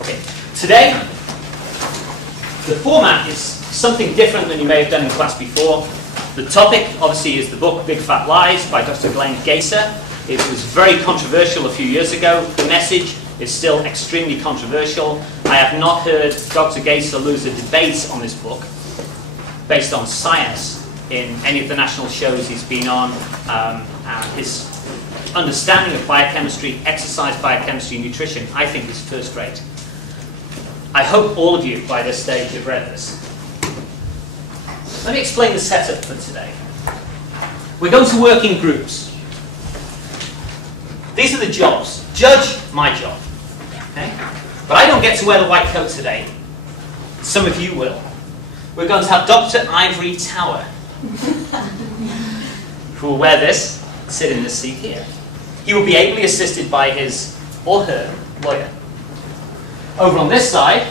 Okay. Today, the format is something different than you may have done in class before. The topic, obviously, is the book Big Fat Lies by Dr. Glenn Gaser. It was very controversial a few years ago. The message is still extremely controversial. I have not heard Dr. Gaser lose a debate on this book based on science in any of the national shows he's been on. And his understanding of biochemistry, exercise biochemistry, nutrition, I think is first rate. I hope all of you, by this stage, have read this. Let me explain the setup for today. We're going to work in groups. These are the jobs. Judge, my job. Okay? But I don't get to wear the white coat today. Some of you will. We're going to have Dr. Ivory Tower, who will wear this, sit in this seat here. He will be ably assisted by his or her lawyer. Over on this side,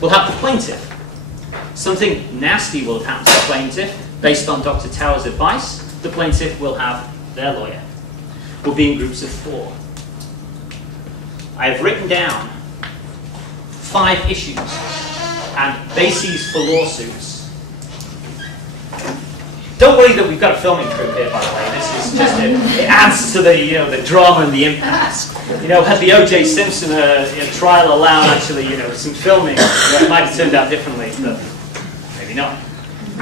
we'll have the plaintiff. Something nasty will happen to the plaintiff. Based on Dr. Tower's advice, the plaintiff will have their lawyer. We'll be in groups of 4. I have written down 5 issues and bases for lawsuits. Don't worry that we've got a filming crew here, by the way. This is just it adds to the the drama and the impact. Had the O.J. Simpson trial allowed actually some filming, it might have turned out differently, but maybe not.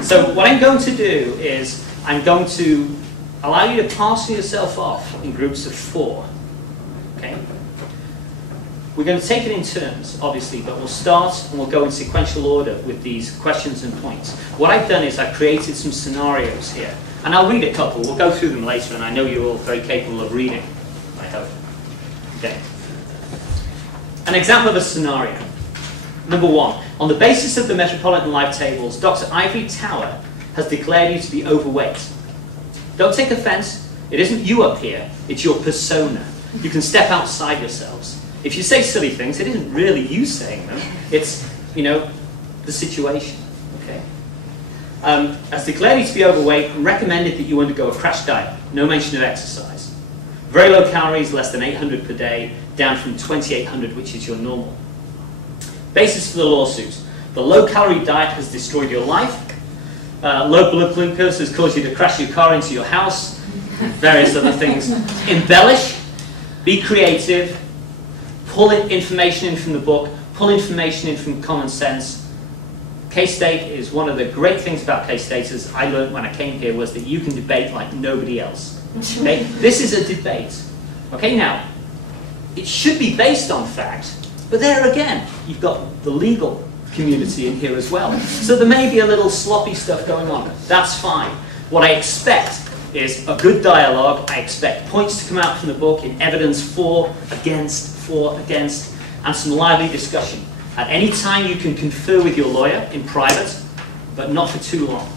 So what I'm going to do is I'm going to allow you to parcel yourself off in groups of 4. Okay? We're going to take it in turns, obviously, but we'll start and we'll go in sequential order with these questions and points. What I've done is I've created some scenarios here, and I'll read a couple. We'll go through them later, and I know you're all very capable of reading, I hope. Okay. An example of a scenario. Number 1. On the basis of the Metropolitan Life Tables, Dr. Ivory Tower has declared you to be overweight. Don't take offense. It isn't you up here. It's your persona. You can step outside yourselves. If you say silly things, it isn't really you saying them. It's, the situation. Okay? Has declared you to be overweight and recommended that you undergo a crash diet. No mention of exercise. Very low calories, less than 800 per day, down from 2,800, which is your normal. Basis for the lawsuit. The low-calorie diet has destroyed your life. Low blood glucose has caused you to crash your car into your house. Various other things. Embellish. Be creative. Pull information in from the book. Pull information in from common sense. K-State is one of the great things about K-State, as I learned when I came here, was that you can debate like nobody else. Okay? This is a debate. Okay, now, it should be based on fact, but there again, you've got the legal community in here as well. So there may be a little sloppy stuff going on. That's fine. What I expect is a good dialogue. I expect points to come out from the book in evidence for, against, and some lively discussion. At any time you can confer with your lawyer in private, but not for too long.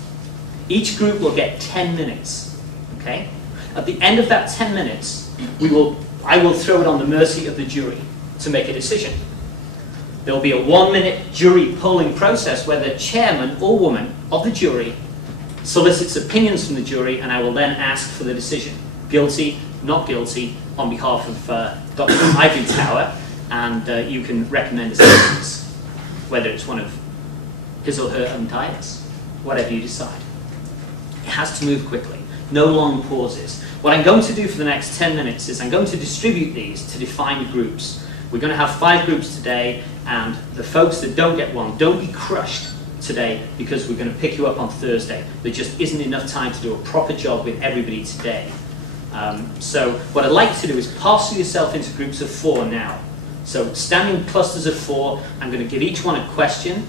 Each group will get 10 minutes. Okay? At the end of that 10 minutes, I will throw it on the mercy of the jury to make a decision. There will be a 1-minute jury polling process where the chairman or woman of the jury solicits opinions from the jury, and I will then ask for the decision. Guilty, not guilty, on behalf of Dr. Ivory Tower, and you can recommend a sentence, whether it's one of his or her own diets, whatever you decide. It has to move quickly. No long pauses. What I'm going to do for the next 10 minutes is I'm going to distribute these to defined groups. We're going to have 5 groups today, and the folks that don't get one, don't be crushed today because we're going to pick you up on Thursday. There just isn't enough time to do a proper job with everybody today. So what I'd like to do is parcel yourself into groups of 4 now. So standing clusters of 4, I'm going to give each one a question.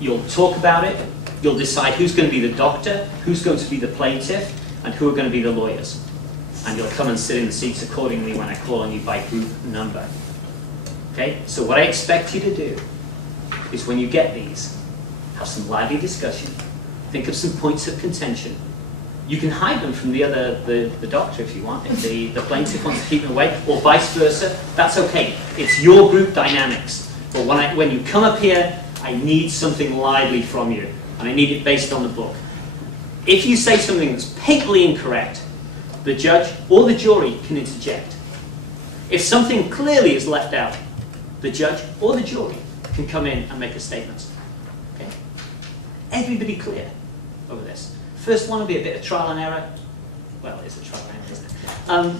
You'll talk about it. You'll decide who's going to be the doctor, who's going to be the plaintiff, and who are going to be the lawyers. And you'll come and sit in the seats accordingly when I call on you by group number. Okay? So what I expect you to do is when you get these, have some lively discussion, think of some points of contention. You can hide them from the doctor if you want. If the plaintiff wants to keep them away, or vice versa, that's okay. It's your group dynamics. But when you come up here, I need something lively from you, and I need it based on the book. If you say something that's patently incorrect, the judge or the jury can interject. If something clearly is left out, the judge or the jury can come in and make a statement. Okay? Everybody clear over this? First one will be a bit of trial and error. Well, it's a trial and error, isn't it?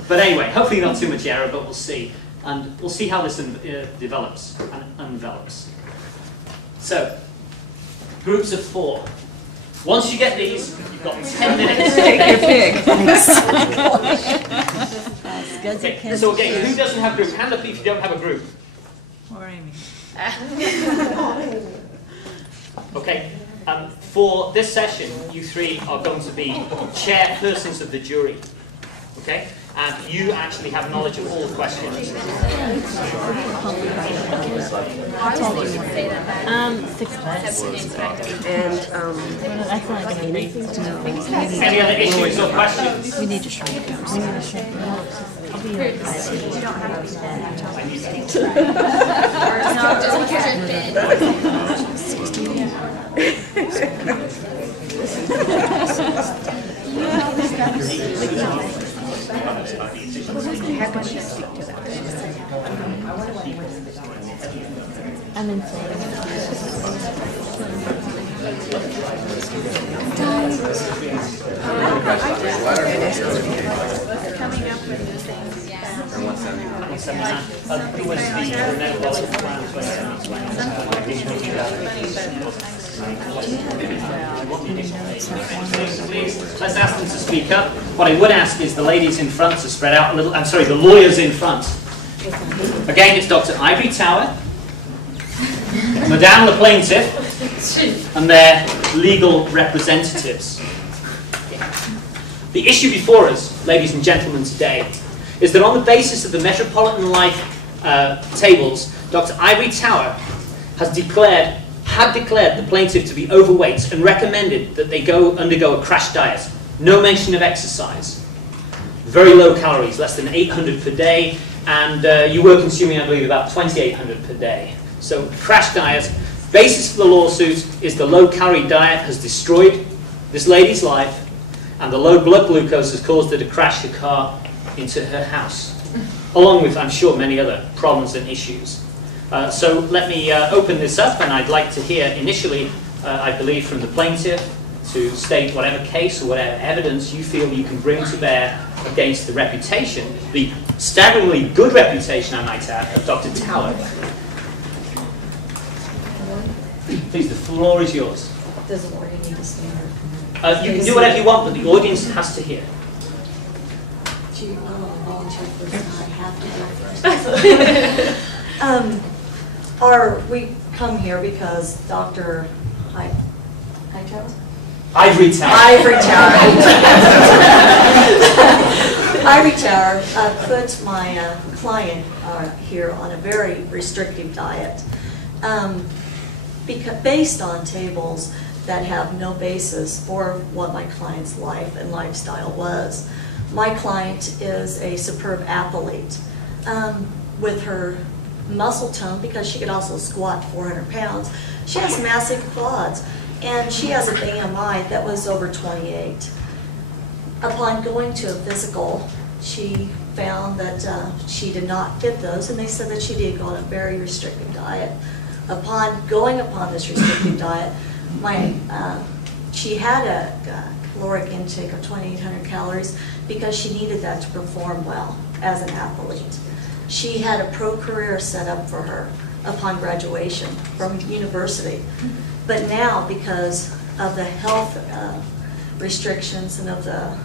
But anyway, hopefully not too much error, but we'll see. And we'll see how this develops and envelops. So, groups of 4. Once you get these, you've got 10 minutes. Take your pick. Okay, so again, who doesn't have a group? Hand up if you don't have a group. Or Amy. Okay, for this session, you 3 are going to be chairpersons of the jury. Okay? And you actually have knowledge of all the questions. 6 months. And That's not going to be anything to know. Any other issues or questions? We need to shrink it down. We need to shrink it down. I'll be here. I'm inflating. Coming up with new things. Who was the metabolic plan 2020? Please, let's ask them to speak up. What I would ask is the ladies in front to spread out a little. I'm sorry, the lawyers in front. Again, it's Dr. Ivory Tower, Madame the plaintiff, and their legal representatives. The issue before us, ladies and gentlemen, today is that on the basis of the Metropolitan Life tables, Dr. Ivory Tower had declared the plaintiff to be overweight and recommended that they undergo a crash diet. No mention of exercise. Very low calories, less than 800 per day, and you were consuming, I believe, about 2,800 per day. So crash diet. Basis for the lawsuit is the low-calorie diet has destroyed this lady's life, and the low blood glucose has caused her to crash her car into her house, along with, I'm sure, many other problems and issues. So let me open this up, and I'd like to hear initially, I believe, from the plaintiff to state whatever case or whatever evidence you feel you can bring to bear against the reputation, the staggeringly good reputation, I might add, of Dr. Tower. Please, the floor is yours. does the lawyer need to stand up? You can do whatever you want, but the audience has to hear. Do you volunteer first? I have to go first. We come here because Dr. Hightower? Ivory Tower. Ivory Tower puts my client here on a very restrictive diet based on tables that have no basis for what my client's life and lifestyle was. My client is a superb athlete with her muscle tone, because she could also squat 400 pounds. She has massive quads, and she has a BMI that was over 28. Upon going to a physical, she found that she did not fit those, and they said that she did go on a very restrictive diet. Upon going upon this restrictive diet, she had a caloric intake of 2,800 calories because she needed that to perform well as an athlete. She had a pro career set up for her upon graduation from university. But now, because of the health restrictions and of the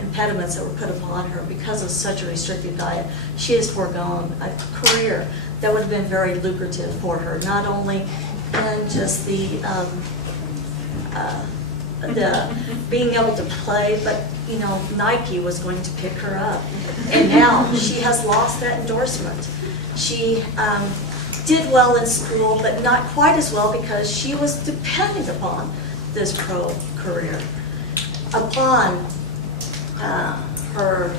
impediments that were put upon her because of such a restrictive diet, she has foregone a career that would have been very lucrative for her, not only in just the being able to play, but you know, Nike was going to pick her up. And now she has lost that endorsement. She did well in school, but not quite as well because she was dependent upon this pro career. Upon her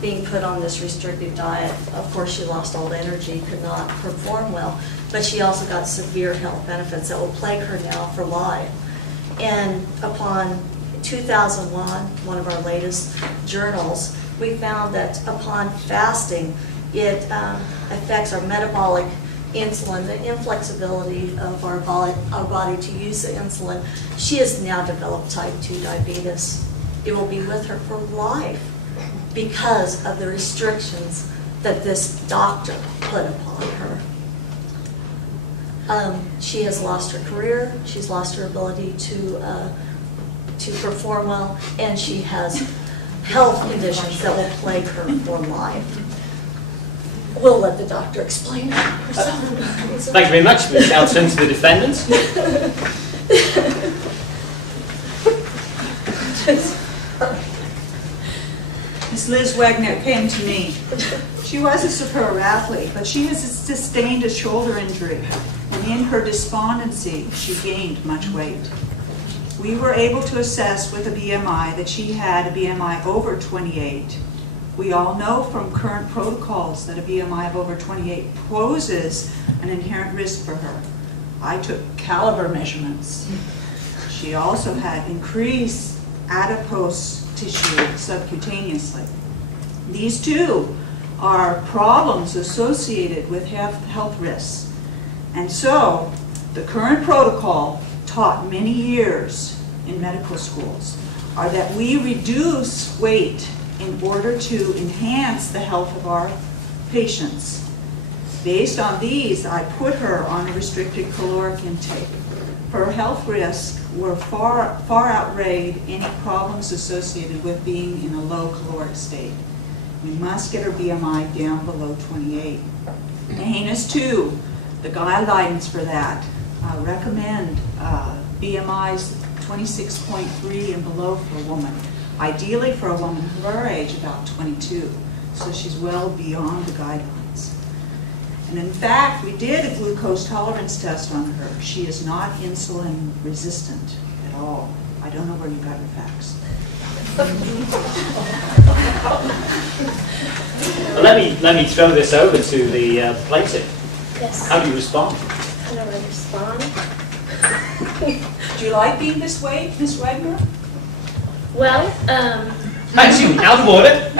being put on this restrictive diet, of course she lost all the energy, could not perform well, but she also got severe health benefits that will plague her now for life. And upon 2001, one of our latest journals, we found that upon fasting, it affects our metabolic insulin, the inflexibility of our body to use the insulin, she has now developed type 2 diabetes. It will be with her for life because of the restrictions that this doctor put upon her. She has lost her career, she's lost her ability to perform well, and she has health conditions that will plague her for life. We'll let the doctor explain it herself. Thank you very much. We'll now turn to the defendants. Miss Liz Wagner came to me. She was a superb athlete, but she has sustained a shoulder injury, and in her despondency, she gained much weight. We were able to assess with a BMI that she had a BMI over 28. We all know from current protocols that a BMI of over 28 poses an inherent risk for her. I took caliber measurements. She also had increased adipose tissue subcutaneously. These two are problems associated with health risks. And so, the current protocol, taught many years in medical schools, are that we reduce weight in order to enhance the health of our patients. Based on these, I put her on a restricted caloric intake. Her health risks were far outweighed any problems associated with being in a low caloric state. We must get her BMI down below 28. Heinous 2, the guidelines for that recommend BMIs 26.3 and below for a woman. Ideally for a woman her age, about 22. So she's well beyond the guidelines. And in fact, we did a glucose tolerance test on her. She is not insulin resistant at all. I don't know where you got her facts. Well, let me throw this over to the plaintiff. Yes. How do you respond? How do I respond? Do you like being this way, Miss Wagner? Well, Excuse me, out of order.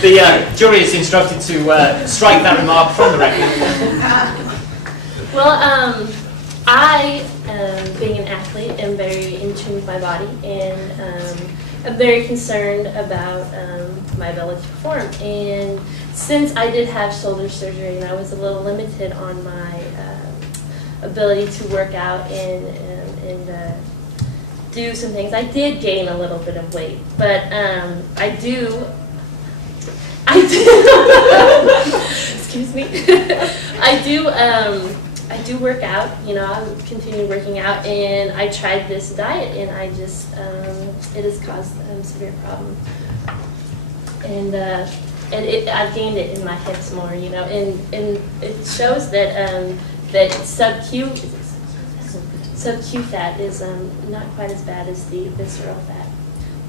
The jury is instructed to strike that remark from the record. well, I, being an athlete, am very in tune with my body, and I'm very concerned about my ability to perform. And since I did have shoulder surgery and I was a little limited on my ability to work out and do some things, I did gain a little bit of weight, but I do excuse me, I do work out, you know, I continue working out, and I tried this diet, and I just, it has caused severe problems, and I've gained it in my hips more, you know, and it shows that that sub-Q fat is not quite as bad as the visceral fat,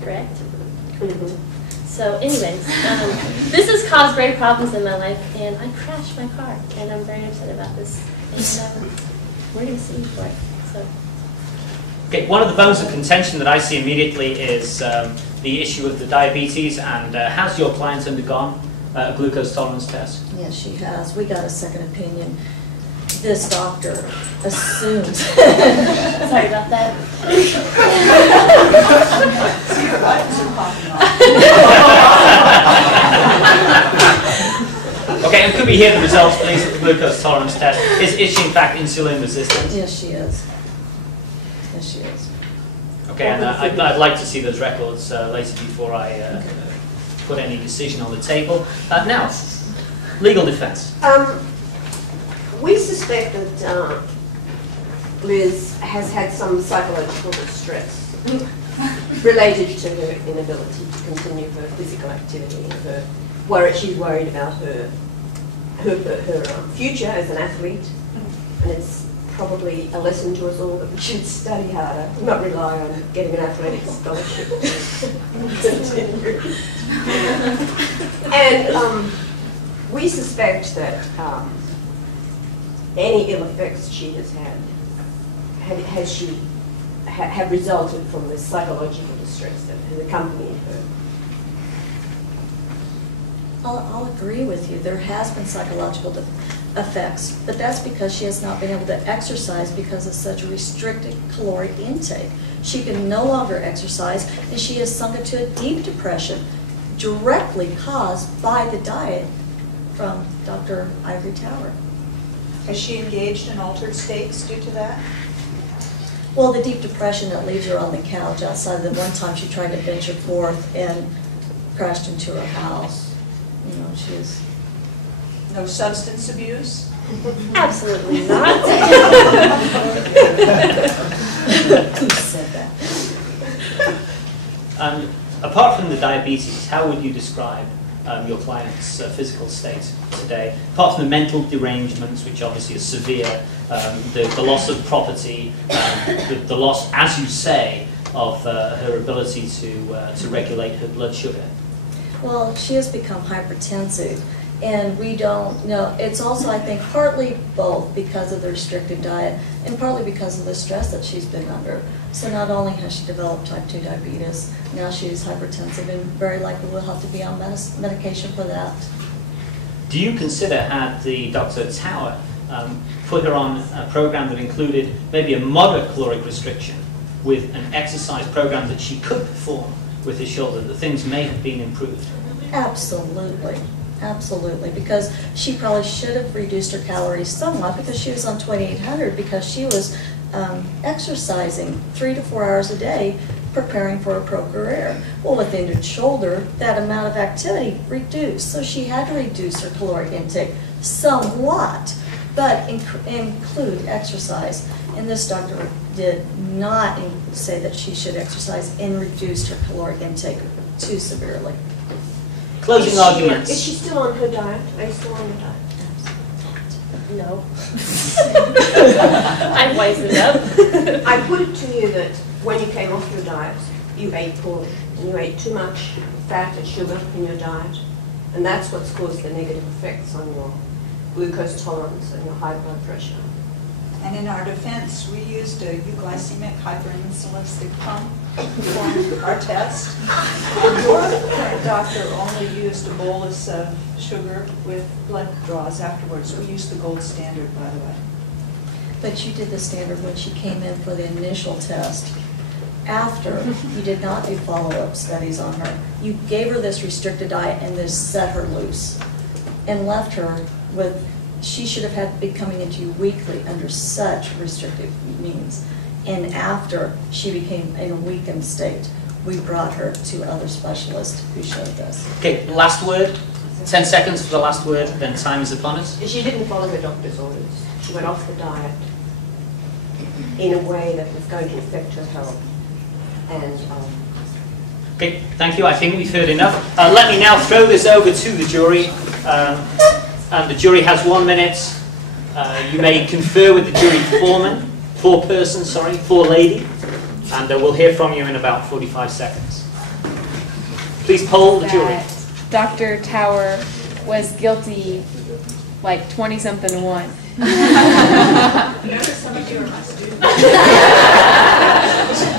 correct? Mm-hmm. So anyways, this has caused great problems in my life, and I crashed my car, and I'm very upset about this, and we're going to sue for it. So. Okay, one of the bones of contention that I see immediately is the issue of the diabetes, and has your client undergone a glucose tolerance test? Yes, she has. We got a second opinion. This doctor assumes. Sorry about that. Okay, and could we hear the results, please, of the glucose tolerance test? Is she in fact insulin resistant? Yes, she is. Yes, she is. Okay, and I'd like to see those records later before I put any decision on the table. Now, legal defense. We suspect that Liz has had some psychological distress related to her inability to continue her physical activity and she's worried about her future as an athlete, and it's probably a lesson to us all that we should study harder, not rely on getting an athletic scholarship to continue. And we suspect that any ill effects she has have resulted from the psychological distress that has accompanied her. I'll agree with you. There has been psychological effects, but that's because she has not been able to exercise because of such a restricted caloric intake. She can no longer exercise, and she has sunk into a deep depression directly caused by the diet from Dr. Ivory Tower. Has she engaged in altered states due to that? Well, the deep depression that leaves her on the couch outside, the one time she tried to venture forth and crashed into her house. You know, she is... No substance abuse? Absolutely not. Who said that? Apart from the diabetes, how would you describe your client's physical state today? Apart from the mental derangements, which obviously are severe, the loss of property, the loss, as you say, of her ability to regulate her blood sugar. Well, she has become hypertensive, and we don't know. It's also, I think, partly both because of the restricted diet and partly because of the stress that she's been under. So not only has she developed type 2 diabetes, now she is hypertensive and very likely will have to be on medication for that. Do you consider, had the Dr. Tower put her on a program that included maybe a moderate caloric restriction with an exercise program that she could perform with her shoulder, that things may have been improved? Absolutely. Absolutely, because she probably should have reduced her calories somewhat because she was on 2,800 because she was exercising 3 to 4 hours a day preparing for a pro career. Well, with injured shoulder, that amount of activity reduced, so she had to reduce her caloric intake somewhat, but include exercise. And this doctor did not say that she should exercise and reduce her caloric intake too severely. Closing arguments. Is she still on her diet? Are you still on your diet? No. I'm wising up. I put it to you that when you came off your diet, you ate poorly, and you ate too much fat and sugar in your diet, and that's what's caused the negative effects on your glucose tolerance and your high blood pressure. And in our defense, we used a euglycemic hyperinsulinistic pump to perform our test. Your current doctor only used a bolus of sugar with blood draws afterwards. We used the gold standard, by the way. But you did the standard when she came in for the initial test. After, you did not do follow-up studies on her. You gave her this restricted diet and this set her loose and left her with, she should have had to be coming into you weekly under such restrictive means. And after she became in a weakened state, we brought her to other specialists who showed this. Okay, last word. 10 seconds for the last word, then time is upon us. She didn't follow her doctor's orders. She went off the diet in a way that was going to affect her health. And Okay, thank you. I think we've heard enough. Let me now throw this over to the jury. And the jury has 1 minute. You may confer with the jury four-lady, and we'll hear from you in about 45 seconds. Please poll the jury. Dr. Tower was guilty like 20-something to 1. Some of you are my students.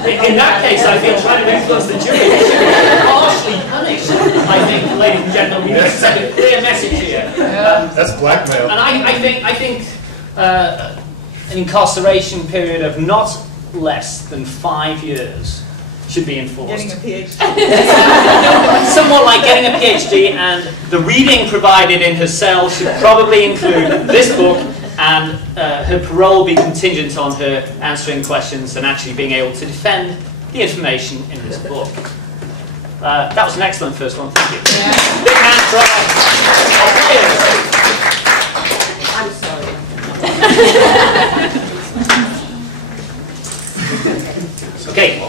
In that case, I think trying to influence the jury should be harshly punished. I think, ladies and gentlemen, we need to send a clear message here. That's blackmail. And I think an incarceration period of not less than 5 years should be enforced. Getting a PhD. Somewhat like getting a PhD, and the reading provided in her cell should probably include this book, and her parole be contingent on her answering questions and actually being able to defend the information in this book. That was an excellent first one, thank you. Yeah. Big hand for I'm sorry. Okay.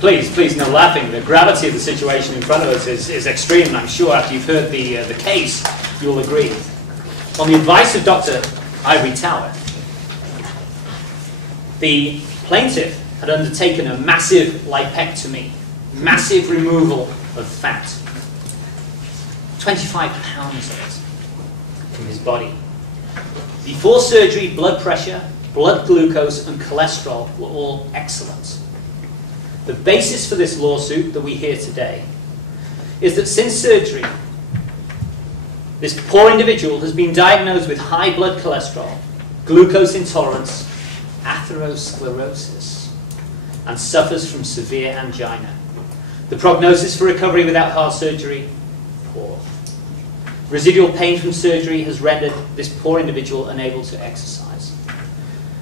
Please, no laughing. The gravity of the situation in front of us is extreme, and I'm sure after you've heard the case, you'll agree. On the advice of Dr. Ivory Tower, the plaintiff had undertaken a massive lipectomy, massive removal of fat, 25 pounds of it from his body. Before surgery, blood pressure, blood glucose, and cholesterol were all excellent. The basis for this lawsuit that we hear today is that since surgery, this poor individual has been diagnosed with high blood cholesterol, glucose intolerance, atherosclerosis, and suffers from severe angina. The prognosis for recovery without heart surgery, poor. Residual pain from surgery has rendered this poor individual unable to exercise.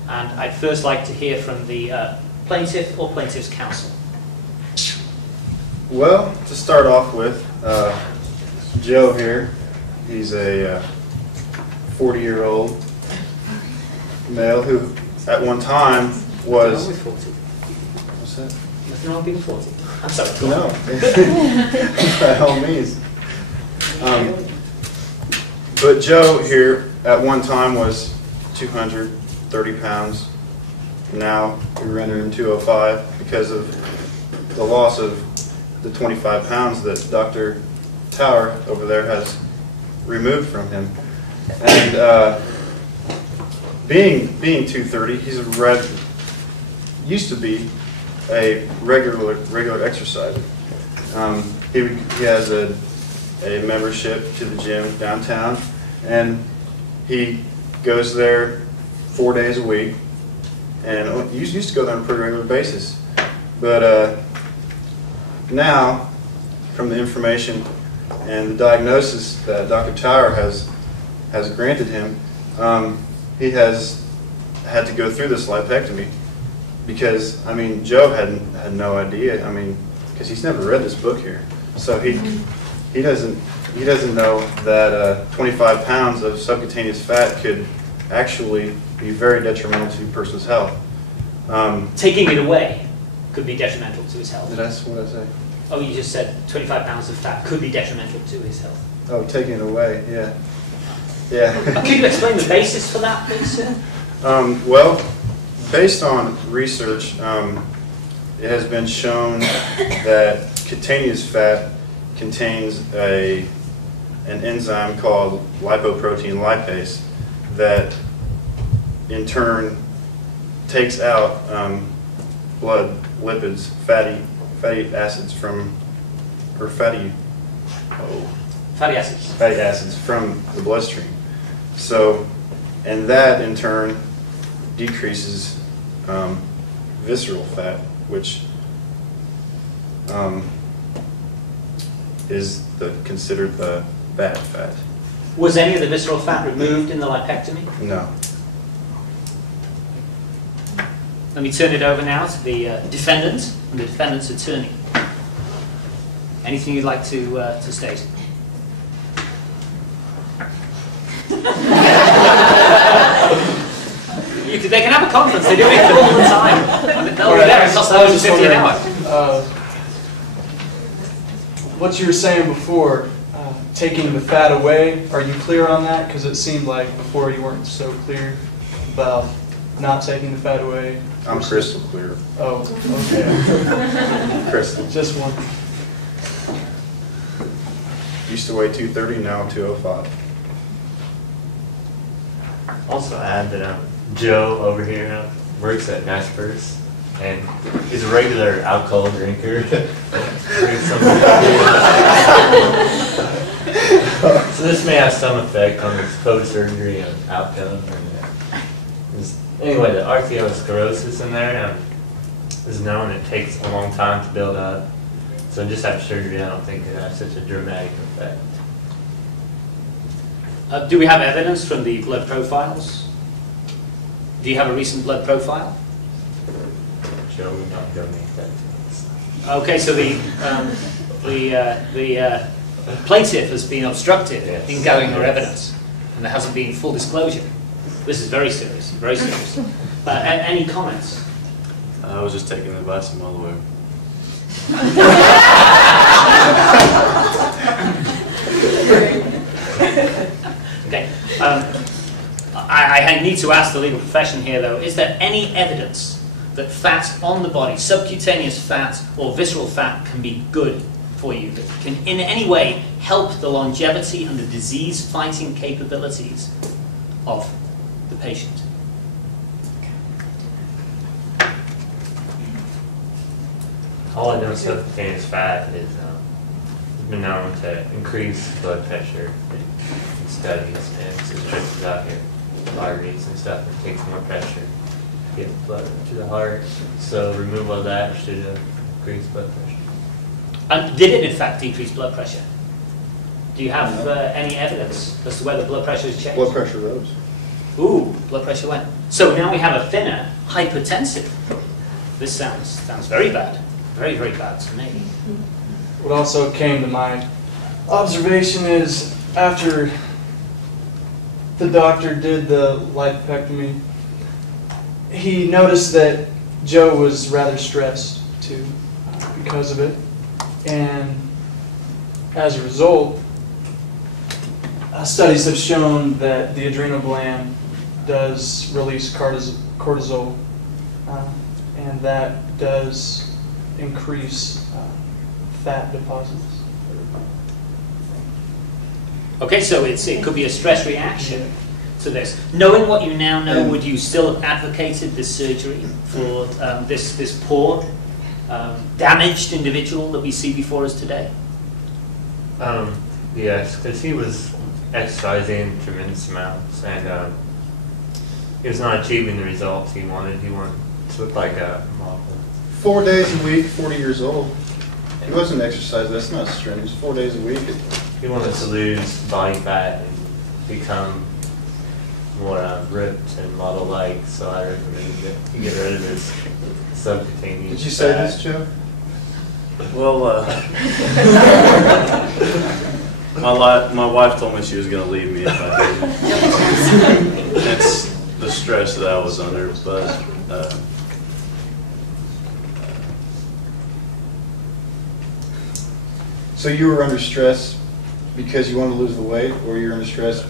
And I'd first like to hear from the plaintiff or plaintiff's counsel. Well, to start off with, Joe here, he's a 40-year-old male who at one time was... With 40. What's that? Nothing wrong with being 40. I'm sorry. No, by all means. But Joe here at one time was 230 pounds. Now we rendered him 205 because of the loss of the 25 pounds that Dr. Tower over there has removed from him. And being 230, he's used to be a regular exerciser. He has a membership to the gym downtown, and he goes there 4 days a week, and he used to go there on a pretty regular basis. But now, from the information and the diagnosis that Dr. Tower has granted him, he has had to go through this lipectomy because, I mean, Joe had no idea. I mean, because he's never read this book here, so he doesn't know that 25 pounds of subcutaneous fat could actually be very detrimental to a person's health. Taking it away could be detrimental to his health. What did I say? Oh, you just said 25 pounds of fat could be detrimental to his health. Oh, taking it away, yeah. Yeah. Could you explain the basis for that, please, sir? Well, based on research, it has been shown that cutaneous fat contains an enzyme called lipoprotein lipase that in turn takes out blood lipids, fatty acids from, or fatty acids from the bloodstream. So, and that in turn decreases visceral fat, which is considered the bad fat. Was any of the visceral fat removed in the lipectomy? No. Let me turn it over now to the defendant and the defendant's attorney. Anything you'd like to state? They can have a conference. They do it all the time. They'll be there. It costs $150 an hour. What you were saying before, taking the fat away, are you clear on that? Because it seemed like before you weren't so clear about not taking the fat away. I'm crystal clear. Oh, okay. Crystal. Just one. Used to weigh 230, now I'm 205. Also add that Joe over here works at Nashville's, and he's a regular alcohol drinker. So this may have some effect on his post-surgery and outcome. Anyway, the arteriosclerosis in there is known. It takes a long time to build up. So just after surgery, I don't think it has such a dramatic effect. Do we have evidence from the blood profiles? Do you have a recent blood profile? Joe would not donate that to us. Okay, so the plaintiff has been obstructed in gathering her evidence, and there hasn't been full disclosure. This is very serious, very serious. Any comments? I was just taking advice from all the way. Okay. I need to ask the legal profession here, though, is there any evidence that fat on the body, subcutaneous fat or visceral fat, can be good for you, that can in any way help the longevity and the disease-fighting capabilities of the patient? All I know subcutaneous fat is been known to increase blood pressure in studies, and so stresses out your arteries and stuff, and takes more pressure to get blood to the heart. So removal of that should increase blood pressure. And did it in fact decrease blood pressure? Do you have any evidence as to whether blood pressure has changed? Blood pressure rose. Ooh, blood pressure went. So now we have a thinner, hypertensive. This sounds very bad. Very, very bad to me. What also came to my observation is after the doctor did the lipopectomy, he noticed that Joe was rather stressed too because of it. And as a result, studies have shown that the adrenal gland does release cortisol, and that does increase fat deposits. Okay, so it could be a stress reaction to this. Knowing what you now know, would you still have advocated this surgery for this poor, damaged individual that we see before us today? Yes, because he was exercising tremendous amounts, and he was not achieving the results he wanted. He wanted to look like a model. 4 days a week, 40 years old. He wasn't exercising. That's not strenuous. 4 days a week. He wanted to lose body fat and become more ripped and model-like, so I recommended that he get rid of his subcutaneous Did you say fat. this, Joe? Well, my wife told me she was going to leave me if I didn't. It's the stress that I was under, but So you were under stress because you wanted to lose the weight, or you were under stress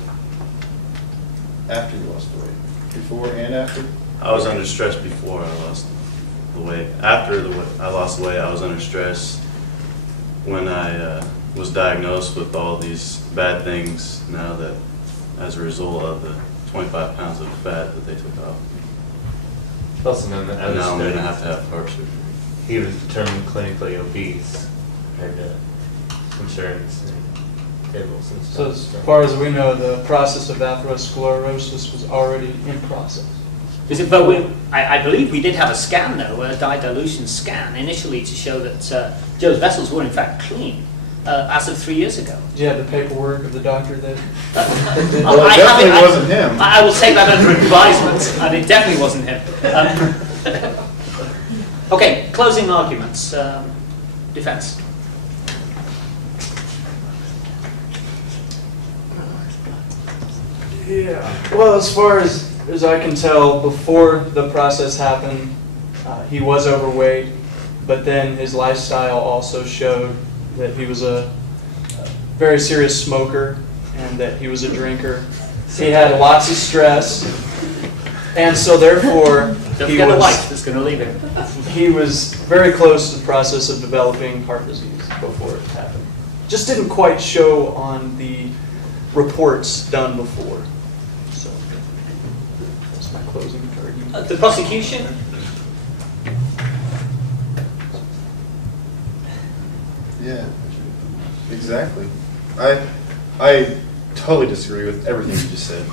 after you lost the weight? Before and after? I was under stress before I lost the weight. After I lost the weight, I was under stress when I was diagnosed with all these bad things now that as a result of the 25 pounds of fat that they took off. Also known that And now I'm going to studies, have heart surgery. he was determined clinically obese compared to insurance and tables and So stuff. as far as we know, the process of atherosclerosis was already in process. Is it? But I believe we did have a scan though, a dye dilution scan initially to show that Joe's vessels were in fact clean as of 3 years ago. Do you have the paperwork of the doctor that did Well, it definitely wasn't him. I will take that under advisement, and it definitely wasn't him. Okay, closing arguments. Defense. Yeah. Well, as far as I can tell, before the process happened, he was overweight, but then his lifestyle also showed that he was a very serious smoker and that he was a drinker. He had lots of stress, and so therefore Don't forget the wife that's going to leave him. he was very close to the process of developing heart disease before it happened. Just didn't quite show on the reports done before. So that's my closing argument. The prosecution? Yeah, exactly. I totally disagree with everything you just said.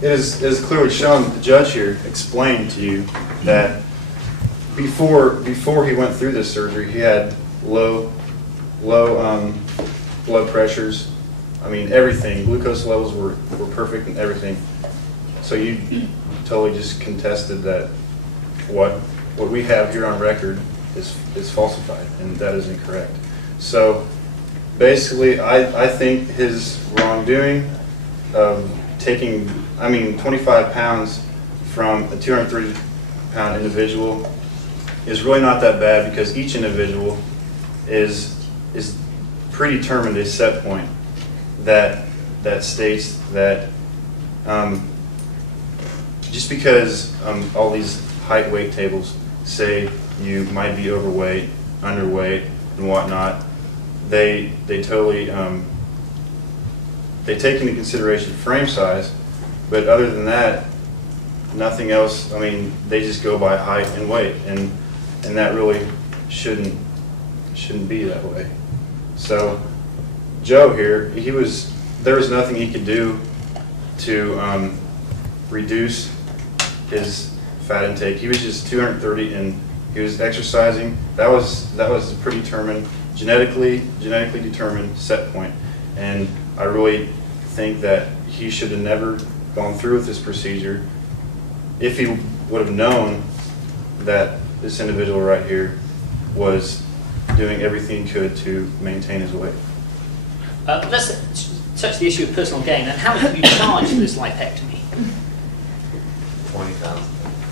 It is clearly shown that the judge here explained to you that before he went through this surgery, he had low blood pressures. I mean, everything. Glucose levels were perfect and everything. So you totally just contested that what we have here on record is falsified, and that is incorrect. So basically, I think his wrongdoing of taking, 25 pounds from a 230-pound individual is really not that bad, because each individual is predetermined a set point that states that just because all these height weight tables say you might be overweight, underweight, and whatnot, they totally they take into consideration frame size, but other than that, nothing else. I mean, they just go by height and weight, and that really shouldn't shouldn't be that way. So Joe here, there was nothing he could do to reduce his fat intake. He was just 230 and he was exercising. That was a predetermined, genetically determined set point. And I really think that he should have never gone through with this procedure if he would have known that this individual right here was doing everything he could to maintain his weight. Let's touch the issue of personal gain. And how much have you charged for this lipectomy? $20,000.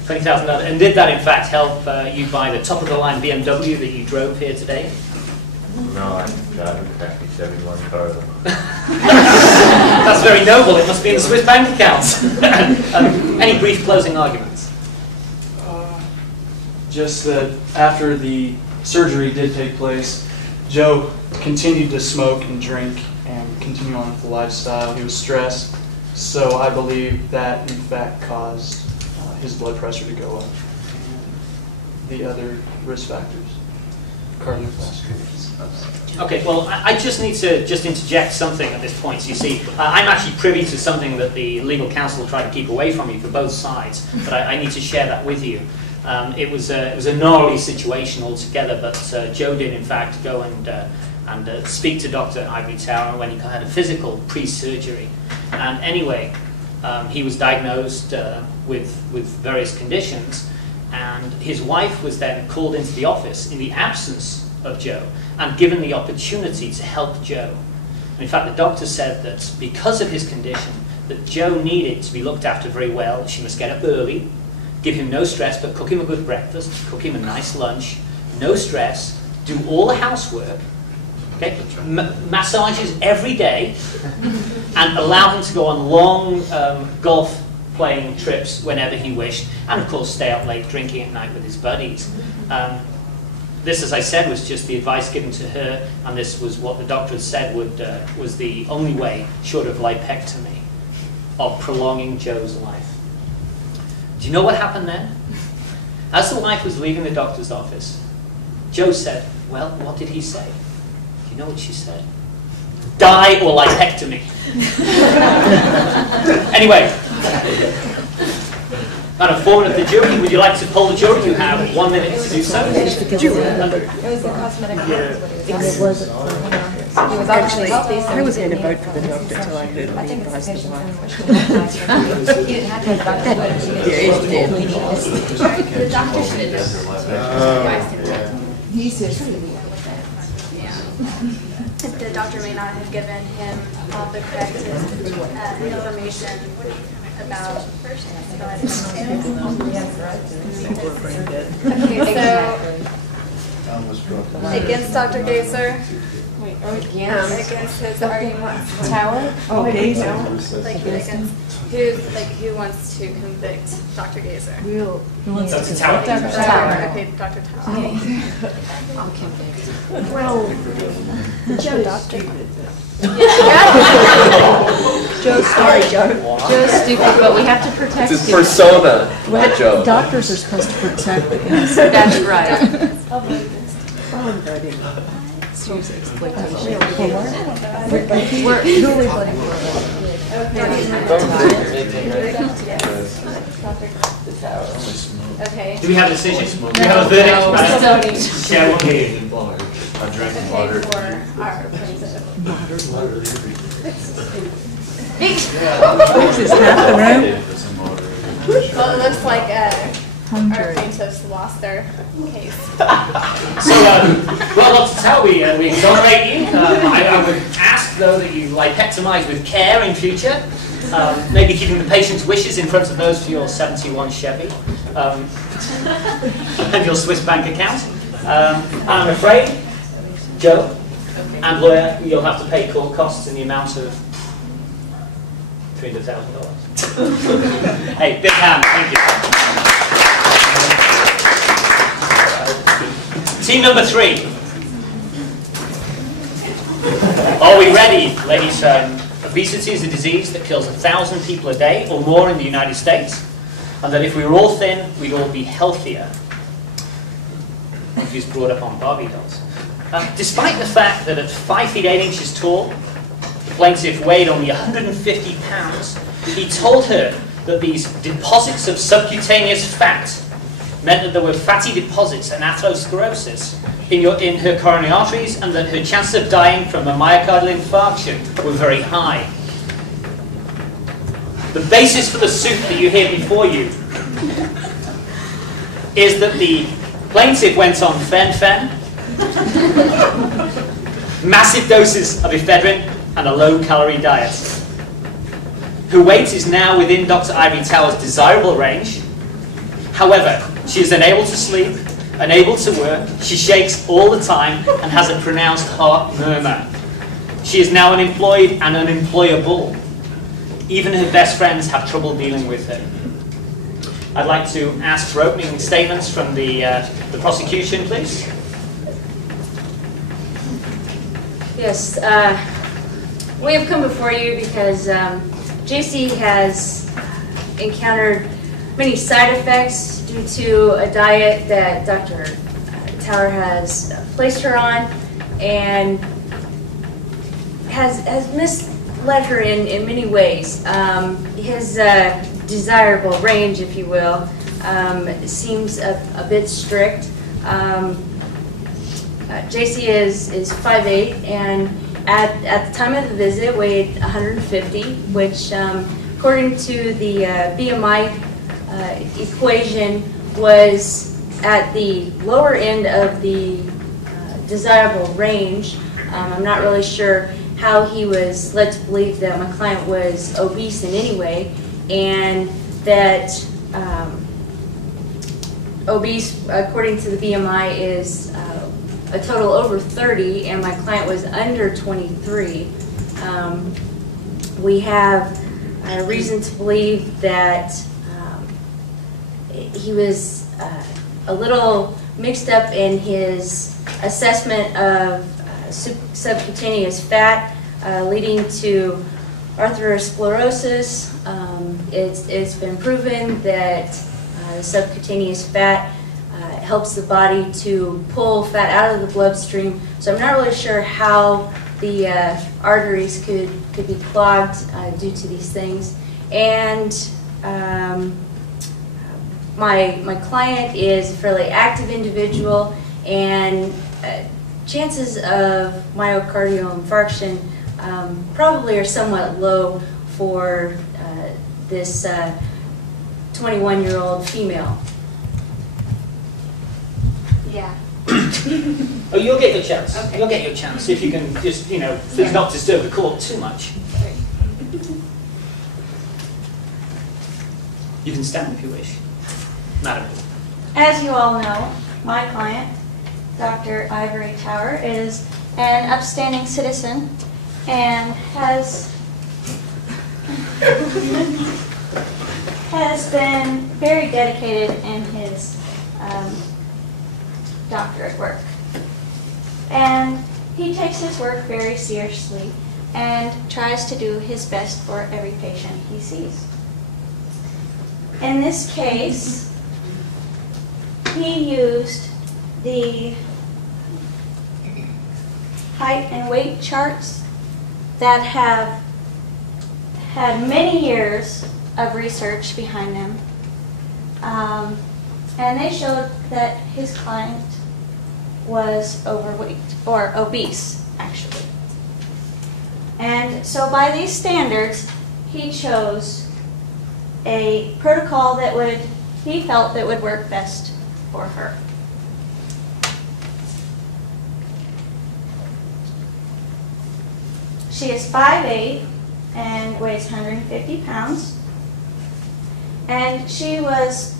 $20,000. And did that in fact help you buy the top of the line BMW that you drove here today? No, I drive a crappy 71 car though. That's very noble. It must be in the Swiss bank accounts. Any brief closing arguments? Just that after the surgery did take place, Joe continued to smoke and drink and continue on with the lifestyle. He was stressed, so I believe that in fact caused his blood pressure to go up. And the other risk factors, cardiovascular. Okay, well, I just need to interject something at this point. So you see, I'm actually privy to something that the legal counsel tried to keep away from you for both sides, but I need to share that with you. It was a gnarly situation altogether, but Joe did in fact go and speak to Dr. Ivory Tower when he had a physical pre-surgery. And anyway, he was diagnosed with various conditions, and his wife was then called into the office in the absence of Joe and given the opportunity to help Joe. And in fact, the doctor said that because of his condition, that Joe needed to be looked after very well. She must get up early, give him no stress, but cook him a good breakfast, cook him a nice lunch, no stress, do all the housework, okay? Massages every day, and allow him to go on long golf playing trips whenever he wished, and of course stay out late drinking at night with his buddies. This, as I said, was just the advice given to her, and this was what the doctor had said was the only way, short of lipectomy, of prolonging Joe's life. Do you know what happened then? As the wife was leaving the doctor's office, Joe said, well, what did he say? Do you know what she said? Die or lipectomy. Anyway, Madam Foreman of the jury, would you like to poll the jury? You have 1 minute to do so. It was the cosmetic It was actually, I was going to vote for the doctor until I heard the advice of the wife. The doctor should have. He says, The doctor may not have given him all the correct information about against Dr. Gazer. Against his argument. Tower? Oh, Gazer. Who wants to convict Dr. Gazer? Who wants Dr. to Tower. Dr. Tower. Okay, Dr. Tower. I'll convict. Well, Joe's stupid. Joe's sorry, Joe. Joe's stupid, but we have to protect It's his him. persona, Well, Joe. doctors are supposed to protect the innocent. That's right. I'm voting. It's exploitation. We're really voting for Okay. Do we have a decision? Do we have a verdict? No, Madam? still Yeah, one minute. I drank Okay, water. for our plaintiff. This is half the room. Well, it looks like our Hundred. plaintiffs lost their case. So, well, Dr. Tao, we exonerate you. I would ask, though, that you lipectomize with care in future. Maybe keeping the patient's wishes in front of those for your 71 Chevy and your Swiss bank account. I'm afraid, Joe and lawyer, you'll have to pay court costs in the amount of $300,000. Hey, big hand, thank you. Team number 3. Are we ready, ladies? Obesity is a disease that kills 1,000 people a day or more in the United States, and that if we were all thin, we'd all be healthier. He's brought up on Barbie dolls. Despite the fact that at 5 feet 8 inches tall, the plaintiff weighed only 150 pounds, he told her that these deposits of subcutaneous fat meant that there were fatty deposits and atherosclerosis in her coronary arteries, and that her chances of dying from a myocardial infarction were very high. The basis for the suit that you hear before you is that the plaintiff went on fen-phen, massive doses of ephedrine, and a low-calorie diet. Her weight is now within Dr. Ivory Tower's desirable range. However, she is unable to sleep, unable to work, she shakes all the time, and has a pronounced heart murmur. She is now unemployed and unemployable. Even her best friends have trouble dealing with her. I'd like to ask for opening statements from the prosecution, please. Yes, we have come before you because JC has encountered many side effects due to a diet that Dr. Tower has placed her on, and has misled her in many ways. His desirable range, if you will, seems a bit strict. JC is 5'8", and at the time of the visit weighed 150, which according to the BMI equation was at the lower end of the desirable range. I'm not really sure how he was led to believe that my client was obese in any way, and that obese, according to the BMI, is a total over 30, and my client was under 23. We have reason to believe that he was a little mixed up in his assessment of subcutaneous fat, leading to atherosclerosis. It's been proven that subcutaneous fat helps the body to pull fat out of the bloodstream. So I'm not really sure how the arteries could be clogged due to these things. And my client is a fairly active individual, and chances of myocardial infarction probably are somewhat low for this 21-year-old female. Yeah. Oh, you'll get your chance. Okay. You'll get your chance if you can just, please not disturb the court too much. You can stand if you wish, madam. As you all know, my client, Dr. Ivory Tower, is an upstanding citizen and has been very dedicated in his doctorate work. And he takes his work very seriously and tries to do his best for every patient he sees. In this case, he used the height and weight charts that have had many years of research behind them. And they showed that his client was overweight, or obese, actually. And so by these standards, he chose a protocol that he felt that would work best for her. She is 5'8" and weighs 150 pounds. And she was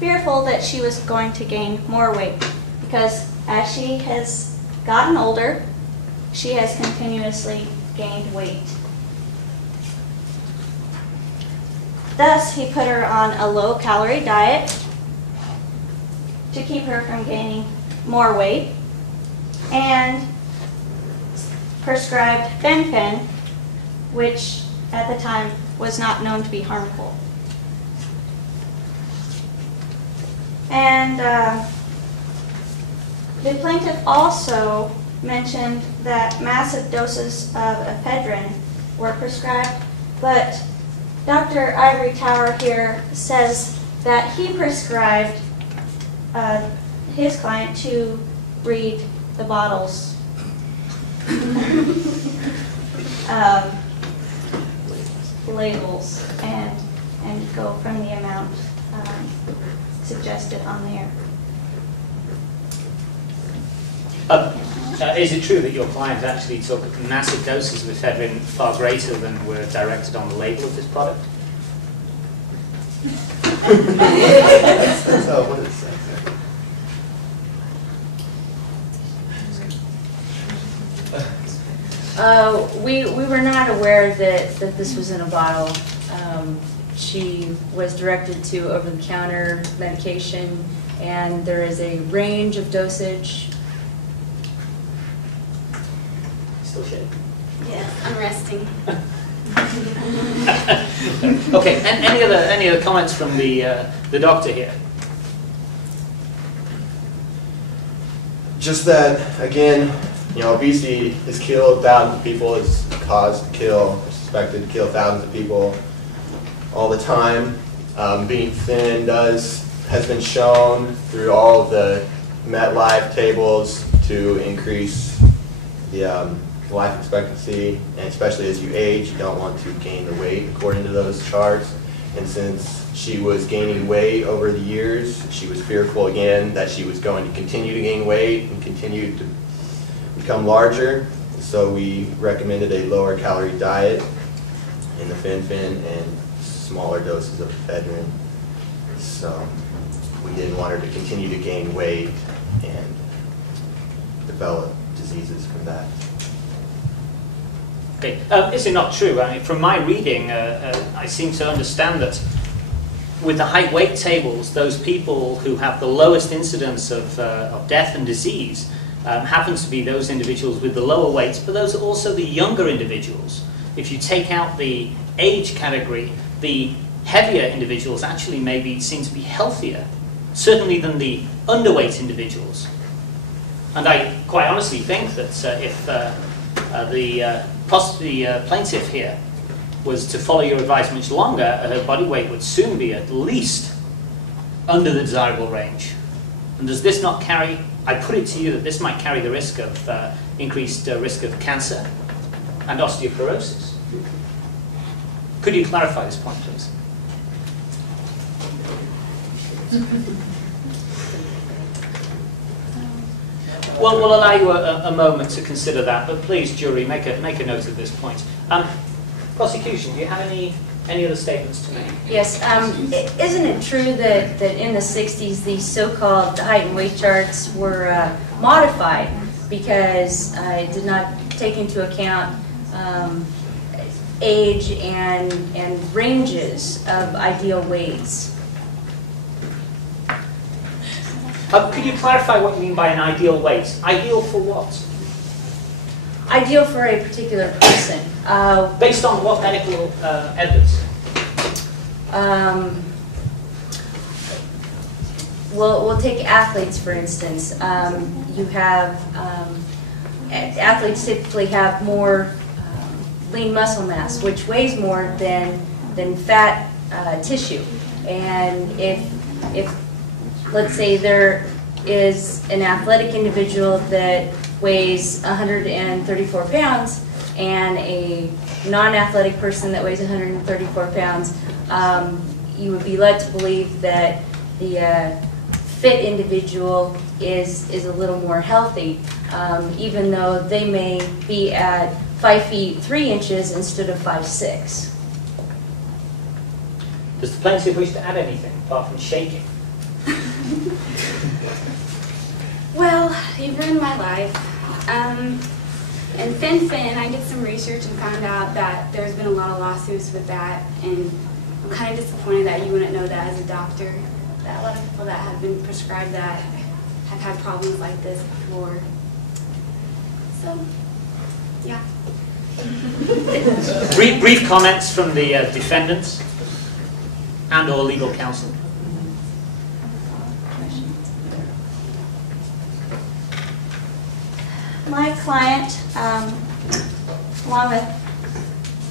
fearful that she was going to gain more weight because as she has gotten older, she has continuously gained weight. Thus, he put her on a low-calorie diet to keep her from gaining more weight, and prescribed fen-phen, which at the time was not known to be harmful. And The plaintiff also mentioned that massive doses of ephedrine were prescribed, but Dr. Ivory Tower here says that he prescribed his client to read the bottles. Labels and go from the amount suggested on there. Is it true that your client actually took massive doses of ephedrine, far greater than were directed on the label of this product? That's what it says. We were not aware that this was in a bottle. She was directed to over-the-counter medication, and there is a range of dosage. Still shaking. Yes, I'm resting. Okay, and any other comments from the doctor here? Just that, again, obesity has killed thousands of people, it's caused to kill, suspected to kill thousands of people all the time. Being thin has been shown through all of the MetLife tables to increase the life expectancy, and especially as you age, you don't want to gain the weight according to those charts. And since she was gaining weight over the years, she was fearful again that she was going to continue to gain weight and continue to become larger. So we recommended a lower calorie diet in the fen-phen and smaller doses of ephedrine. So we didn't want her to continue to gain weight and develop diseases from that. Okay. Is it not true? I mean, from my reading, I seem to understand that with the height weight tables, those people who have the lowest incidence of death and disease happen to be those individuals with the lower weights, but those are also the younger individuals. If you take out the age category, the heavier individuals actually maybe seem to be healthier, certainly than the underweight individuals. And I quite honestly think that if the plaintiff here was to follow your advice much longer, her body weight would soon be at least under the desirable range. And does this not carry, I put it to you that this might carry the risk of increased risk of cancer and osteoporosis. Could you clarify this point, please? Well, we'll allow you a moment to consider that, but please, jury, make a note of this point. Prosecution, do you have any other statements to make? Yes. Isn't it true that in the 60s these so-called height and weight charts were modified because it did not take into account age and ranges of ideal weights? Could you clarify what you mean by an ideal weight? Ideal for what? Ideal for a particular person. Based on what medical evidence? We'll take athletes, for instance. You have athletes typically have more lean muscle mass, which weighs more than fat tissue. And if let's say there is an athletic individual that weighs 134 pounds and a non-athletic person that weighs 134 pounds, you would be led to believe that the fit individual is a little more healthy, even though they may be at 5 feet 3 inches instead of 5'6". Does the plaintiff wish to add anything apart from shaking? Well, you've ruined my life. And fen-phen, I did some research and found out that there's been a lot of lawsuits with that, and I'm kind of disappointed that you wouldn't know that as a doctor. That a lot of people that have been prescribed that have had problems like this before. So, yeah. Brief comments from the defendants and or legal counsel. my client, along with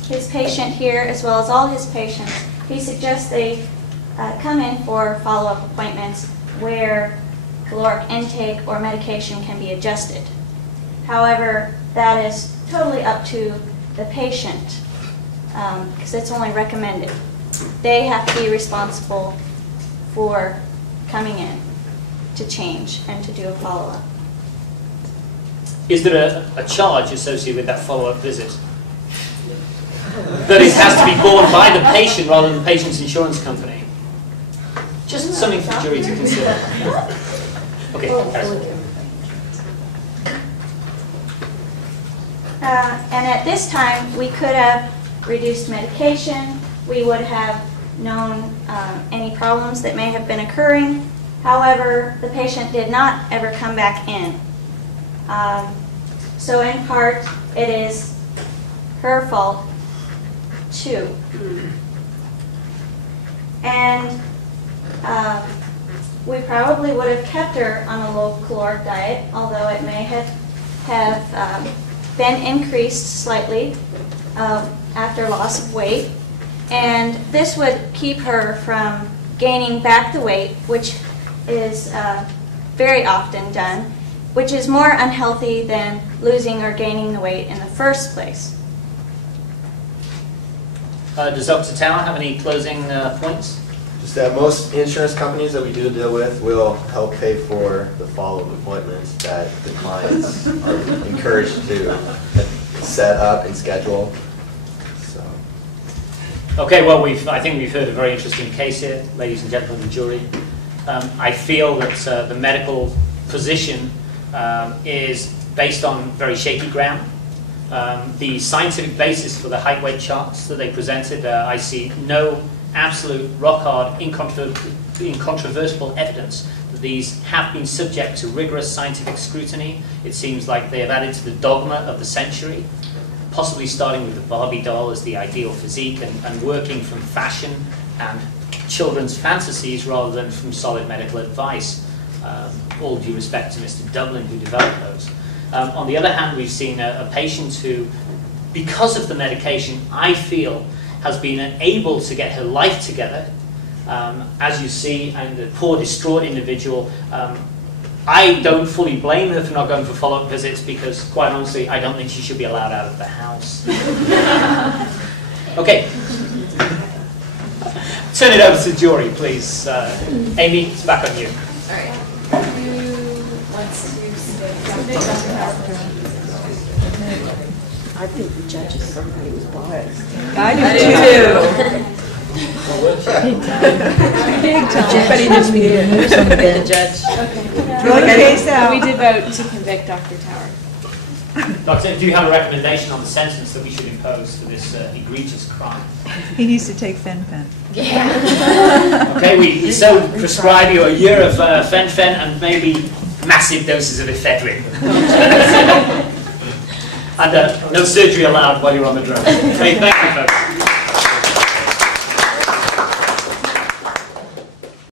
his patient here, as well as all his patients, he suggests they come in for follow-up appointments where caloric intake or medication can be adjusted. However, that is totally up to the patient because it's only recommended. They have to be responsible for coming in to change and to do a follow-up. Is there a charge associated with that follow-up visit? That it has to be borne by the patient rather than the patient's insurance company? Just something for the jury to consider. Okay. And at this time, we could have reduced medication. We would have known any problems that may have been occurring. However, the patient did not ever come back in. So in part, it is her fault too. And we probably would have kept her on a low caloric diet, although it may have been increased slightly after loss of weight. And this would keep her from gaining back the weight, which is very often done, which is more unhealthy than losing or gaining the weight in the first place. Does Dr. Tower have any closing points? Just that most insurance companies that we do deal with will help pay for the follow-up appointments that the clients are encouraged to set up and schedule. So. Okay, well, I think we've heard a very interesting case here, ladies and gentlemen of the jury. I feel that the medical position is based on very shaky ground. The scientific basis for the height weight charts that they presented, I see no absolute rock-hard, incontrovertible evidence that these have been subject to rigorous scientific scrutiny. It seems like they have added to the dogma of the century, possibly starting with the Barbie doll as the ideal physique and working from fashion and children's fantasies rather than from solid medical advice. All due respect to Mr. Dublin who developed those. On the other hand, we've seen a patient who, because of the medication, I feel has been able to get her life together. As you see, and the poor, distraught individual, I don't fully blame her for not going for follow-up visits because, quite honestly, I don't think she should be allowed out of the house. Okay. Turn it over to the jury, please. Amy, it's back on you. All right. Who wants to stay? I think the judges somebody was biased. I do too. Big time. Everybody just be here. There's somebody the judge. Okay. Throw the case out. We did vote to convict Dr. Tower. Doctor, do you have a recommendation on the sentence that we should impose for this egregious crime? He needs to take fen-phen. Yeah. Okay, we so prescribe you a year of fen-phen and maybe massive doses of ephedrine. And no surgery allowed while you're on the drug. Okay, thank you, folks.